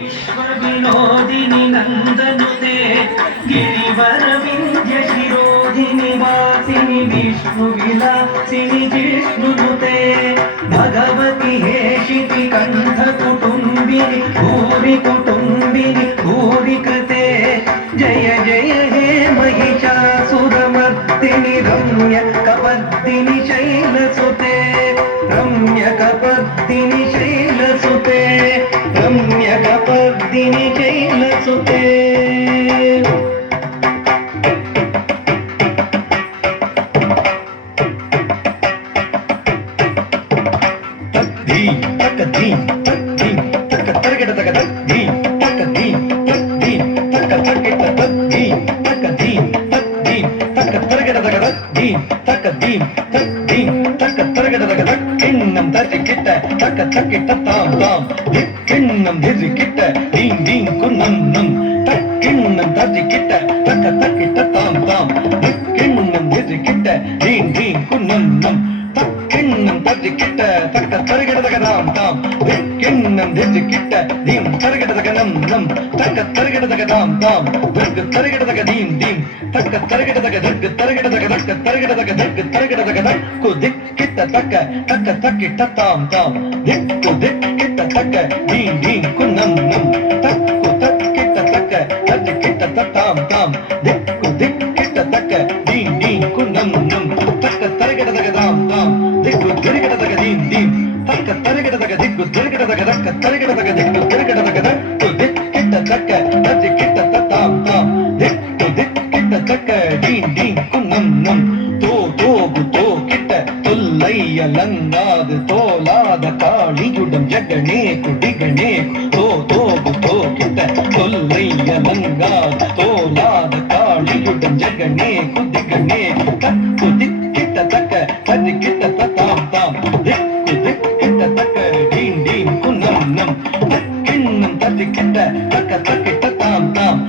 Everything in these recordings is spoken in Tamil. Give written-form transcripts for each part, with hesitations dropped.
विश्वविनोदिनि नन्दनुते गिरिवरविन्द्यशिरोधिनि वासिनि विष्णुविलासिनि जिष्णुनुते भगवति हेशिति कण्ठकुटुम्बिनि भूरि कुटुम्बिनि भूरि कृते जय जय हे महिषासुरमर्दिनि रम्य कपर्दिनि शैलसुते रम्य कपर्दिनि शैलसुते रम्य कपर्दिनि शैलसुते கிண்ணம் தட்டி கிட்ட தக்க தக்கிட்ட தாம் தாம் கிண்ணம் திரி கிட்ட தீம் தீம் குன்னம் நம் கிண்ணம் தட்டி கிட்ட தக்க தக்கிட்ட தாம் தாம் கிண்ணம் திரி கிட்ட தீம் தீம் குன்னம் நம் கிண்ணம் தட்டி கிட்ட தக்க தருகிடதக தாம் தாம் கிண்ணம் திரி கிட்ட தீம் தருகிடதக நம் நம் தக்க தருகிடதக தாம் தாம் தருகிடதக தீம் தீம் தக்க தருகிடதக தக்கு தருகிடதக தக்க தருகிடதக தக்கு தருகிடதக தக்கு திக்கிட்ட தக்க தக்க தக்கிட்ட தாம் தாம் திக்கு திக்கிட்ட தக்க தீம் தீம் குன்னம் நம் தக்கு தக்கிட்ட தக்க தக்கிட்ட தாம் தாம் திக்கு திக்கிட்ட தக்க தீம் தீம் குன்னம் நம் தக்க தருகிடதக தாம் தாம் திக்கு தருகிடதக தீம் தீம் தக்க தருகிடதக திக்கு தருகிடதக தக்க தருகிடதக திக்கு தருகிடதக தக்கு திக்கிட்ட தக்க தக்கிட்ட தாம் தாம் திக்கு திக்கிட்ட தக்க தீம் தீம் குன்னம் நம் தோ கிட்ட தொல்லையலங்காது தோலாத காளியுடன் ஜகனே குடிகனே தோ கிட்ட தொல்லையலங்காது தோலாத காளியுடன் ஜகனே குதிகனே தக்கு திக்கிட்ட தக்க தக்கிட்ட தாம் தாம் திக்கு திக்கிட்ட தக்க தீம் தீம் குன்னம் நம் கிண்ணம் தக்கிட்ட தக்க தக்கிட்ட தாம் தாம்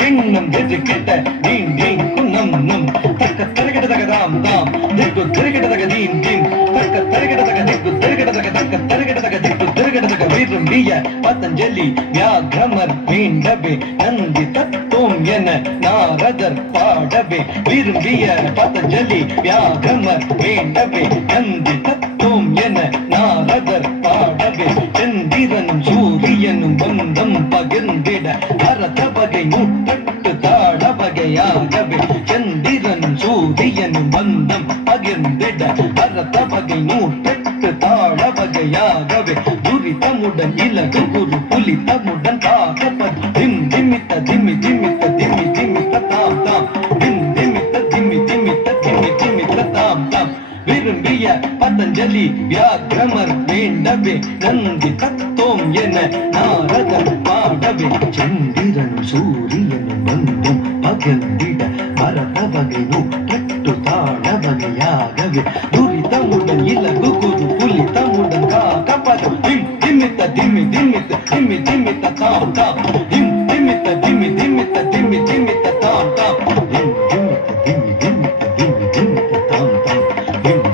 கிண்ணம் திக்கிட்ட தீம் தீம் குன்னம் நம் தக்க தருகிடதக தாம் தாம் திக்கு தருகிடதக தீம் தீம் தக்க தருகிடதக திக்கு தருகிடதக தக்க தருகிடதக திக்கு தருகிடதக விரும்பிய பதஞ்சலி வியாக்ரமர் வேண்டவே நந்தி தத்துவம் என நாரதர் பாடவே விரும்பிய பதஞ்சலி வியாக்ரமர் வேண்டவே நந்தி தத்துவம் என நாரதர் பாடவே சந்திரனும் சூரியனும் பந்தம் பகிர்ந்திட பரத வகை நூற்றெட்டு தாட வகையாகவே சந்திரனும் சூரியனும் பந்தம் பகிர்ந்திட பரத வகை நூற்றெட்டு தாழ வகையாகவே துரிதமுடன் இலகு குரு புலிதமுடன் தாகப்பன் திம் திமித்த திமி திமித்த திமி திமித்த தாம் தாம் திம் திமித்த திமி திமித்த திமி திமித்த தாம் தாம் விரும்பிய பதஞ்சலி வியாக்ரமர் வேண்டவே நந்தி தத்துவம் என நாரதர் பாடவே சந்திரன் சூரியனும் பந்தும் பகிர்ந்திட பரத வகை நூற்றெட்டு தாழ வகையாகவே துரிதமுடன் இலகு குரு புலிதமுடன் காகப்பன் திம் திமித்த திமி திமித்த திமி திமித்த தாம் தாம் திம் திமித்த திமி திமித்த திமி திமித்த தாம் தாம் திம் திமித்த திமி திமித்த திமி திமித்த தாம் தாம் திம்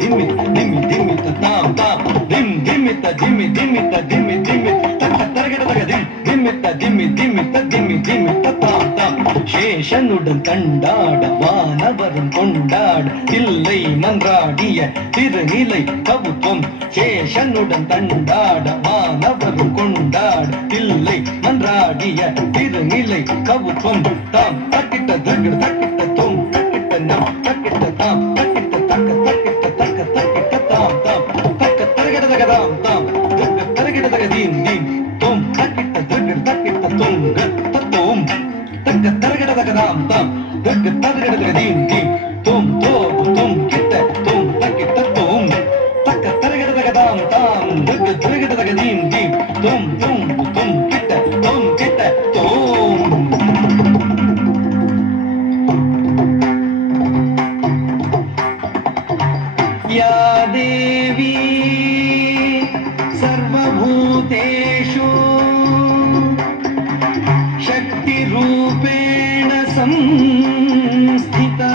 திமித்த திமி திமித்த தாம் தாம் திம் திமித்த திமி திமித்த திமி திமித்த தக்க தருகிடதக திம் திமித்த திமி திமித்த திமி திமித்த தாம் தாம் சேஷனுடன் கண்டாட வானவரும் கொண்டாட இல்லை மன்றாடிய திருநிலை கவுத்துவம் சேஷனுடன் கண்டாட வானவரும் கொண்டாட இல்லை மன்றாடிய திருநிலை கவுத்துவம் தாம் தக்கிட்ட தக்கிட்ட தக்கிட்ட தோம் தக்கிட்ட நம் தக்கிட்ட தாம் தக்கிட்ட தக்க தக்கிட்ட தக்க தக்கிட்ட தாம் தாம் தக்க தருகிடதக தாம் தாம் தக்க தருகிடதக தீம் தீம் தோம் தக்கிட்ட தக்கிட்ட தக்கிட்ட தோங்க தத்தோம் தக்க தருகிடதக தாம் தாம் தக்க தருகிடதக தீம் தீம் தோம் தோம் கிட்ட தோம் தக்கிட்ட தோம் தக்க தருகிடதக தாம் தாம் தக்க தருகிடதக தீம் தீம் தோம் கிட்ட தோம் या देवी सर्वभूतेषु शक्तिरूपेण संस्थिता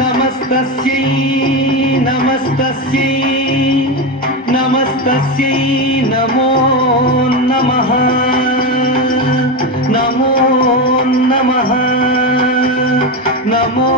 नमस्तस्यै नमस्तस्यै नमस्तस्यै नमो नमः नमो नमः नमो